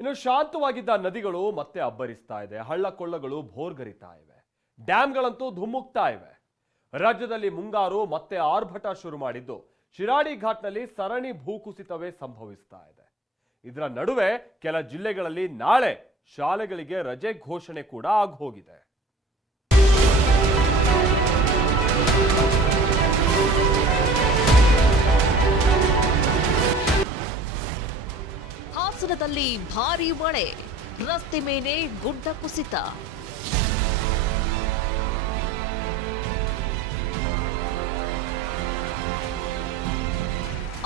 ಇನ್ನು ಶಾಂತವಾಗಿದ್ದ ನದಿಗಳು ಮತ್ತೆ ಅಬ್ಬರಿಸ್ತಾ ಇದೆ. ಹಳ್ಳ ಕೊಳ್ಳಗಳು ಭೋರ್ಗರಿತಾ ಇವೆ. ಡ್ಯಾಂಗಳಂತೂ ಧುಮ್ಮುಕ್ತಾ ಇವೆ. ರಾಜ್ಯದಲ್ಲಿ ಮುಂಗಾರು ಮತ್ತೆ ಆರ್ಭಟ ಶುರು ಮಾಡಿದ್ದು. ಶಿರಾಡಿ ಘಾಟ್ನಲ್ಲಿ ಸರಣಿ ಭೂಕುಸಿತವೇ ಸಂಭವಿಸ್ತಾ ಇದೆ. ಇದರ ನಡುವೆ ಕೆಲ ಜಿಲ್ಲೆಗಳಲ್ಲಿ ನಾಳೆ ಶಾಲೆಗಳಿಗೆ ರಜೆ ಘೋಷಣೆ ಕೂಡ ಆಗೋಗಿದೆ ಹಾಸನದಲ್ಲಿ ಭಾರೀ ಮಳೆ. ರಸ್ತೆ ಮೇಲೆ ಗುಡ್ಡ ಕುಸಿತ.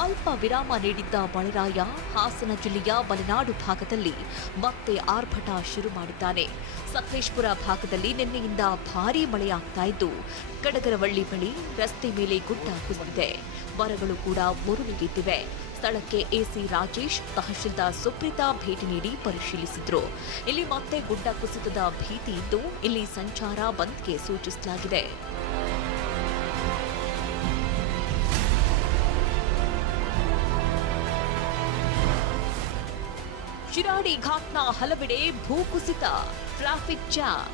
ಅಲ್ಪ ವಿರಾಮ ನೀಡಿದ್ದ ಮಳೆರಾಯ ಹಾಸನ ಜಿಲ್ಲೆಯ ಮಲೆನಾಡು ಭಾಗದಲ್ಲಿ ಮತ್ತೆ ಆರ್ಭಟ ಶುರು ಮಾಡಿದ್ದಾನೆ. ಸಕಲೇಶ್ಪುರ ಭಾಗದಲ್ಲಿ ನಿನ್ನೆಯಿಂದ ಭಾರೀ ಮಳೆಯಾಗ್ತಾ ಇದ್ದು, ಕಡಗರವಳ್ಳಿ ಬಳಿ ರಸ್ತೆ ಮೇಲೆ ಗುಡ್ಡ ಕುಸಿದಿದೆ. ಮರಗಳು ಕೂಡ ಮುರುಳಿಬಿದ್ದಿವೆ ಸ್ಥಳಕ್ಕೆ ಎಸಿ ರಾಜೇಶ್, ತಹಶೀಲ್ದಾರ್ ಸುಪ್ರೀತಾ ಭೇಟಿ ನೀಡಿ ಪರಿಶೀಲಿಸಿದ್ರು. ಇಲ್ಲಿ ಮತ್ತೆ ಗುಡ್ಡ ಕುಸಿತದ ಭೀತಿ ಇದ್ದು, ಇಲ್ಲಿ ಸಂಚಾರ ಬಂದ್ಗೆ ಸೂಚಿಸಲಾಗಿದೆ. ಶಿರಾಡಿ ಘಾಟ್ನ ಹಲವೆಡೆ ಭೂಕುಸಿತ, ಟ್ರಾಫಿಕ್ ಜಾಮ್.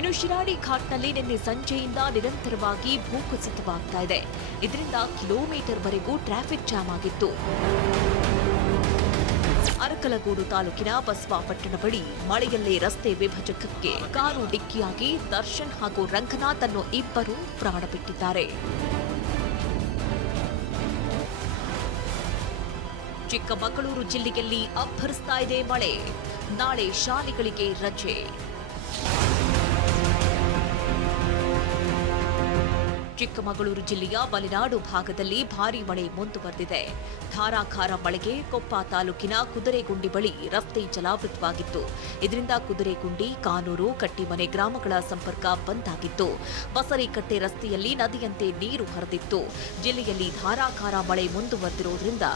ಇನ್ನು ಶಿರಾಡಿ ಘಾಟ್ನಲ್ಲಿ ನಿನ್ನೆ ಸಂಜೆಯಿಂದ ನಿರಂತರವಾಗಿ ಭೂಕುಸಿತವಾಗ್ತಾ ಇದೆ. ಇದರಿಂದ ಕಿಲೋಮೀಟರ್ ವರೆಗೂ ಟ್ರಾಫಿಕ್ ಜಾಮ್ ಆಗಿತ್ತು. ಅರಕಲಗೂಡು ತಾಲೂಕಿನ ಬಸವಾಪಟ್ಟಣ ಬಳಿ ಮಳೆಯಲ್ಲೇ ರಸ್ತೆ ವಿಭಜಕಕ್ಕೆ ಕಾರು ಡಿಕ್ಕಿಯಾಗಿ ದರ್ಶನ್ ಹಾಗೂ ರಂಗನಾಥ್ ಅನ್ನು ಇಬ್ಬರು ಪ್ರಾಣ ಬಿಟ್ಟಿದ್ದಾರೆ ಚಿಕ್ಕಮಗಳೂರು ಜಿಲ್ಲೆಯಲ್ಲಿ ಅಬ್ಬರಿಸ್ತಾ ಇದೆ ಮಳೆ. ನಾಳೆ ಶಾಲೆಗಳಿಗೆ ರಜೆ. ಚಿಕ್ಕಮಗಳೂರು ಜಿಲ್ಲೆಯ ಮಲೆನಾಡು ಭಾಗದಲ್ಲಿ ಭಾರೀ ಮಳೆ ಮುಂದುವರೆದಿದೆ. ಧಾರಾಕಾರ ಮಳೆಗೆ ಕೊಪ್ಪ ತಾಲೂಕಿನ ಕುದುರೆಗುಂಡಿ ಬಳಿ ರಸ್ತೆ ಜಲಾವೃತವಾಗಿತ್ತು. ಇದರಿಂದ ಕುದುರೆಗುಂಡಿ, ಕಾನೂರು, ಕಟ್ಟಿಮನೆ ಗ್ರಾಮಗಳ ಸಂಪರ್ಕ ಬಂದ್ ಆಗಿತ್ತು ಬಸರಿಕಟ್ಟೆ ರಸ್ತೆಯಲ್ಲಿ ನದಿಯಂತೆ ನೀರು ಹರಿದಿತ್ತು. ಜಿಲ್ಲೆಯಲ್ಲಿ ಧಾರಾಕಾರ ಮಳೆ ಮುಂದುವರೆದಿರುವುದರಿಂದ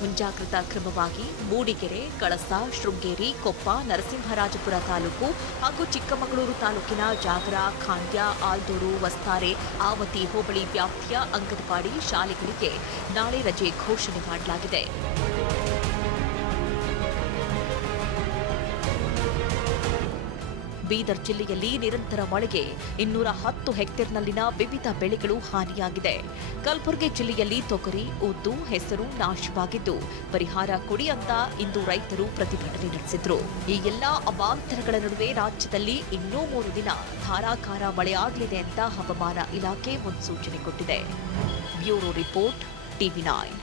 ಮುಂಜಾಗ್ರತಾ ಕ್ರಮವಾಗಿ ಮೂಡಿಗೆರೆ, ಕಳಸ, ಶೃಂಗೇರಿ, ಕೊಪ್ಪ, ನರಸಿಂಹರಾಜಪುರ ತಾಲೂಕು ಹಾಗೂ ಚಿಕ್ಕಮಗಳೂರು ತಾಲೂಕಿನ ಜಾಗರ, ಖಾಂಡ್ಯ, ಆಲ್ದೂರು, ವಸ್ತಾರೆ, ಆವತಿ, ಹೋಬಳಿ ವ್ಯಾಪ್ತಿಯ ಅಂಗನವಾಡಿ ಶಾಲೆಗಳಿಗೆ ನಾಳೆ ರಜೆ ಘೋಷಣೆ ಮಾಡಲಾಗಿದೆ. ಬೀದರ್ ಜಿಲ್ಲೆಯಲ್ಲಿ ನಿರಂತರ ಮಳೆಗೆ ಇನ್ನೂರ ಹತ್ತು ಹೆಕ್ಟೇರ್ನಲ್ಲಿನ ವಿವಿಧ ಬೆಳೆಗಳು ಹಾನಿಯಾಗಿದೆ. ಕಲಬುರಗಿ ಜಿಲ್ಲೆಯಲ್ಲಿ ತೊಗರಿ, ಉದ್ದು, ಹೆಸರು ನಾಶವಾಗಿದ್ದು, ಪರಿಹಾರ ಕೊಡಿ ಅಂತ ಇಂದು ರೈತರು ಪ್ರತಿಭಟನೆ ನಡೆಸಿದ್ರು. ಈ ಎಲ್ಲಾ ಅವಾಂತರಗಳ ನಡುವೆ ರಾಜ್ಯದಲ್ಲಿ ಇನ್ನೂ ಮೂರು ದಿನ ಧಾರಾಕಾರ ಮಳೆಯಾಗಲಿದೆ ಅಂತ ಹವಾಮಾನ ಇಲಾಖೆ ಮುನ್ಸೂಚನೆ ಕೊಟ್ಟಿದೆ. Bureau report, TV nine.